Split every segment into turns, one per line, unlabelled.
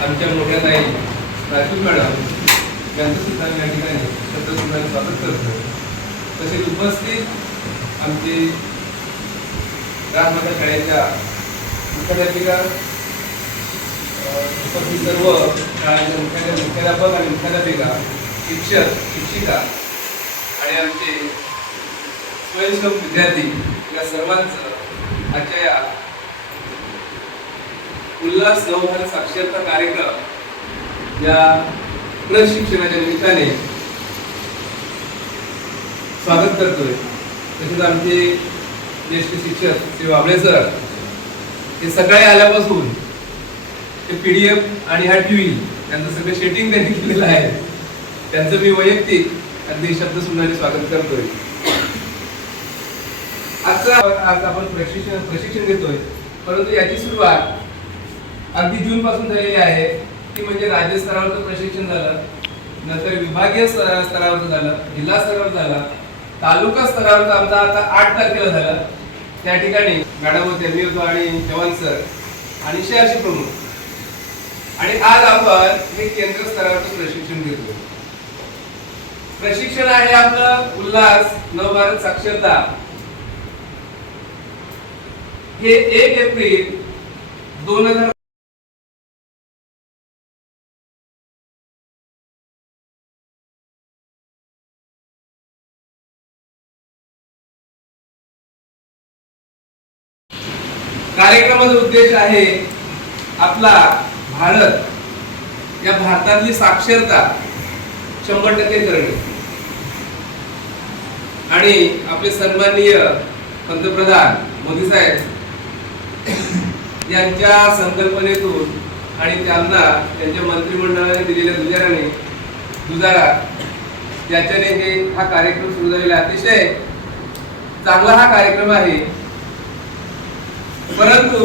आमच्या मोठ्या ताई राजू मॅडम यांचं सुद्धा या ठिकाणी शब्दसुद्धा स्वागत करतो तसेच उपस्थित आमचे राजमाता शाळेच्या मुख्याध्यापिका उपस्थित सर्व शाळेच्या मुख्याध्या मुख्याध्यापक आणि मुख्याध्यापिका शिक्षक शिक्षिका आणि आमचे स्वयंसेवक विद्यार्थी या सर्वांचं आजच्या या उल्हास नवभारत साक्षरता कार्यक्रम या प्रशिक्षणाच्या निमित्ताने स्वागत करतोय. तसेच आमचे ज्येष्ठ शिक्षक श्री वाबळे सर हे सकाळी आल्यापासून ते पी डी एफ आणि हा टी व्ही यांचं सगळं शेटिंग त्यांनी केलेलं आहे. त्यांचं मी वैयक्तिक अगदी शब्द सुनाने स्वागत करतोय. आजचा आज आपण प्रशिक्षण प्रशिक्षण घेतोय. परंतु याची सुरुवात अगदी जून पासून झालेली आहे. ती म्हणजे राज्य स्तरावरचं प्रशिक्षण झालं नंतर विभागीय स्तरावरचं झालं जिल्हा स्तरावर झालं तालुका स्तरावरचं आमचा आता आठ तारखेला झालं. त्या ठिकाणी मॅडम होते मी होतो आणि जवान सर आणि शहरचे प्रमुख. आणि आज आपण हे केंद्र स्तरावरचं प्रशिक्षण घेतो प्रशिक्षण आहे आपलं उल्हास नवभारत साक्षरता. हे एक एप्रिल दोन हजार कार्यक्रमाचा उद्देश आहे आपला भारत या भारतातली साक्षरता शंभर टक्के करणे. आणि आपले सन्माननीय पंतप्रधान मोदी साहेब यांच्या संकल्पनेतून आणि त्यांना त्यांच्या मंत्रिमंडळाने दिलेल्या दुजाराने दुजारा त्याच्याने हे हा कार्यक्रम सुरू झालेला. अतिशय चांगला हा कार्यक्रम आहे. परंतु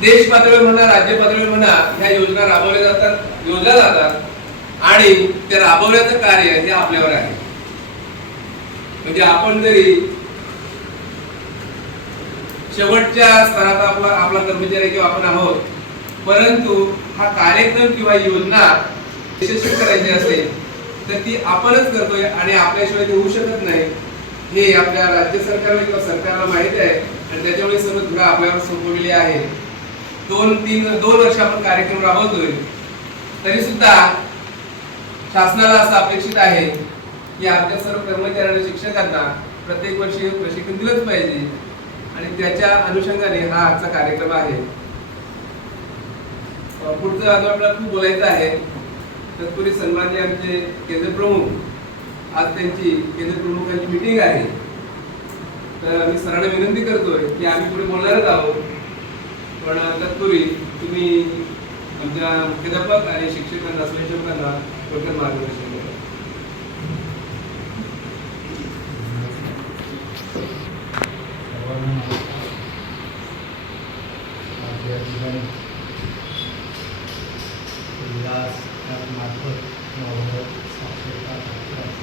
देश पातळीवर म्हणा राज्य पातळीवर म्हणा ह्या योजना राबवल्या जातात योजल्या जातात आणि ते राबवण्याचं कार्य हे आपल्यावर आहे. म्हणजे आपण जरी शेवटच्या स्तरात आपला आपला कर्मचारी किंवा आपण आहोत परंतु हा कार्यक्रम किंवा योजना यशस्वी करायची असेल तर ती आपणच करतोय आणि आपल्याशिवाय ते होऊ शकत नाही. हे आपल्या राज्य सरकारला किंवा सरकारला माहीत आहे आणि त्याच्यामुळे सर्व धुरा आपल्यावर सोपवलेली आहे. दोन तीन दोन वर्ष आपण कार्यक्रम राबवतोय. तरी सुद्धा शासनाला असं अपेक्षित आहे की आपल्या सर्व कर्मचारी आणि शिक्षकांना प्रत्येक वर्षी प्रशिक्षण दिलंच पाहिजे आणि त्याच्या अनुषंगाने हा आजचा कार्यक्रम आहे. पुढचं आज आपल्याला खूप बोलायचं आहे. तत्पूर्वी सन्मान्य आमचे केंद्र प्रमुख आज त्यांची केंद्र प्रमुखांची मीटिंग आहे. तर मी सरांना विनंती करतोय की आम्ही पुढे बोलणारच आहोत. पण तत्पूर्वी तुम्ही आमच्या मुख्याध्यापक आणि शिक्षकांना स्वयंसेवकांना थोडक्यात मार्गदर्शन करा
सर्वांना नमस्कार आज या ठिकाणी उल्हास मार्फत नवभारत साक्षरता कार्यक्रम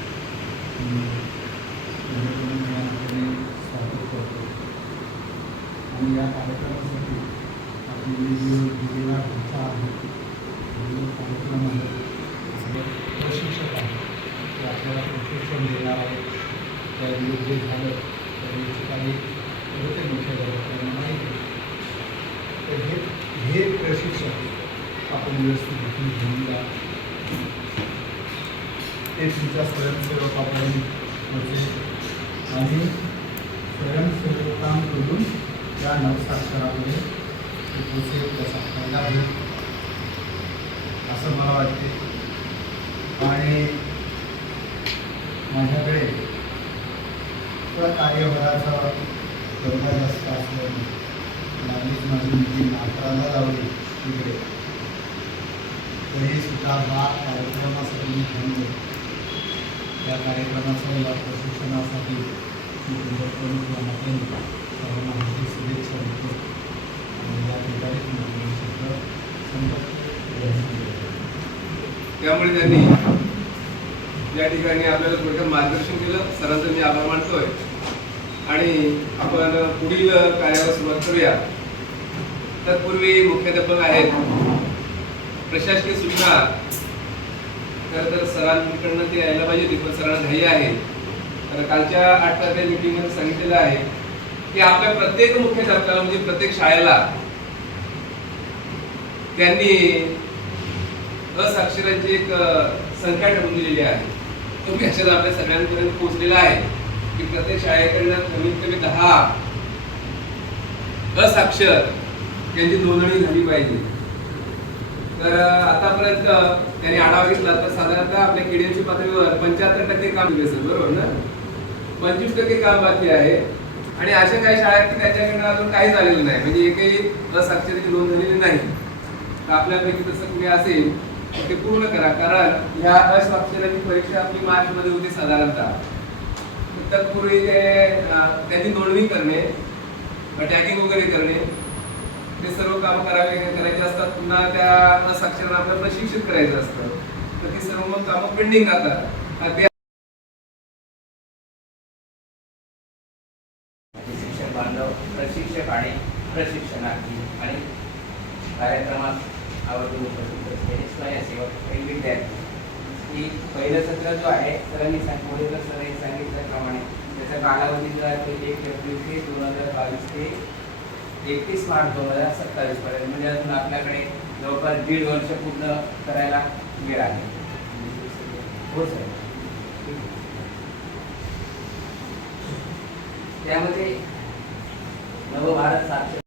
स्वागत करतो आणि या कार्यक्रमासाठी आपली जी दिलेला ढाचा आहे जो कार्यक्रम आहे प्रशिक्षक आहे ते आपल्याला प्रशिक्षण देणार आहे त्या योग्य झालं तर याची काही होते मोठ्या जबाबदाऱ्यांना माहिती तर हे हे प्रशिक्षण आपण व्यवस्थित घेऊन घेऊन जा ते तुमच्या स्वयंसेवकापर्यंत म्हणजे आणि स्वयंसेवकांकडून त्या नवसाक्षरामध्ये ते पोचेल त्याचा फायदा होईल असं मला वाटते. आणि माझ्याकडे त्या कार्यभाराचा दर्जा जास्त असल्याने लागलीच माझी मुलगी नागराला लावली तिकडे. तरीसुद्धा हा कार्यक्रमासाठी मी थांबलो. या कार्यक्रमाचं या प्रशिक्षणासाठी मी प्रमुख या नात्याने सर्वांना हार्दिक शुभेच्छा देतो. आणि या ठिकाणी तुम्ही शब्द
त्यामुळे त्यांनी या ठिकाणी आपल्याला थोडक्यात मार्गदर्शन केलं. सरांचं मी आभार मानतोय. आणि आपण पुढील कार्याला सुरुवात करूया. तत्पूर्वी मुख्याध्यापक आहेत प्रशासकीय सूचना खरं तर सरांकडनं ते यायला पाहिजे दीपक पण सरांना घाई आहे. तर कालच्या आठ तारखेच्या मीटिंगमध्ये सांगितलेलं आहे की आपल्या प्रत्येक मुख्याध्यापकाला म्हणजे प्रत्येक शाळेला त्यांनी असाक्षरांची एक संख्या ठरवून दिलेली आहे. तो मेसेज आपल्या सगळ्यांपर्यंत पोहोचलेला आहे की प्रत्येक शाळेकडनं कमीत कमी दहा असाक्षर यांची नोंदणी झाली पाहिजे. तर आतापर्यंत त्यांनी आढावा घेतला तर साधारणतः आपल्या किड्यांची पातळीवर पंच्याहत्तर टक्के काम दिले सर बरोबर ना? पंचवीस टक्के काम बाकी आहे. आणि अशा काही शाळा आहेत की त्याच्याकडनं अजून काही झालेलं नाही. म्हणजे एकही असाक्षरची नोंद झालेली नाही. तर आपल्यापैकी तसं कुणी असेल तर ते पूर्ण करा. कारण ह्या असाक्षराची परीक्षा आपली मार्चमध्ये होती साधारणतः. तत्पूर्वी ते त्याची नोंदणी करणे टॅगिंग वगैरे करणे ते सर्व काम करावे करायचे असतात. पुन्हा त्या असाक्षरांना आपल्याला प्रशिक्षित करायचं असतं. तर ते सर्व मग कामं पेंडिंग राहतात. ते
शिक्षक बांधव प्रशिक्षक आणि प्रशिक्षणार्थी आणि कार्यक्रमात आवर्जून उपस्थित असलेले स्वयंसेवक आणि विद्यार्थी. पहिलं सत्र जो आहे सरांनी सांग सरांनी सांगितल्याप्रमाणे त्याचा कालावधी जो आहे ते एक एप्रिल ते दोन हजार बावीस ते एकतीस मार्च दोन हजार सत्तावीस पर्यंत म्हणजे अजून आपल्याकडे जवळपास दीड वर्ष पूर्ण करायला वेळ आहे. हो सर. त्यामध्ये नवभारत साक्षर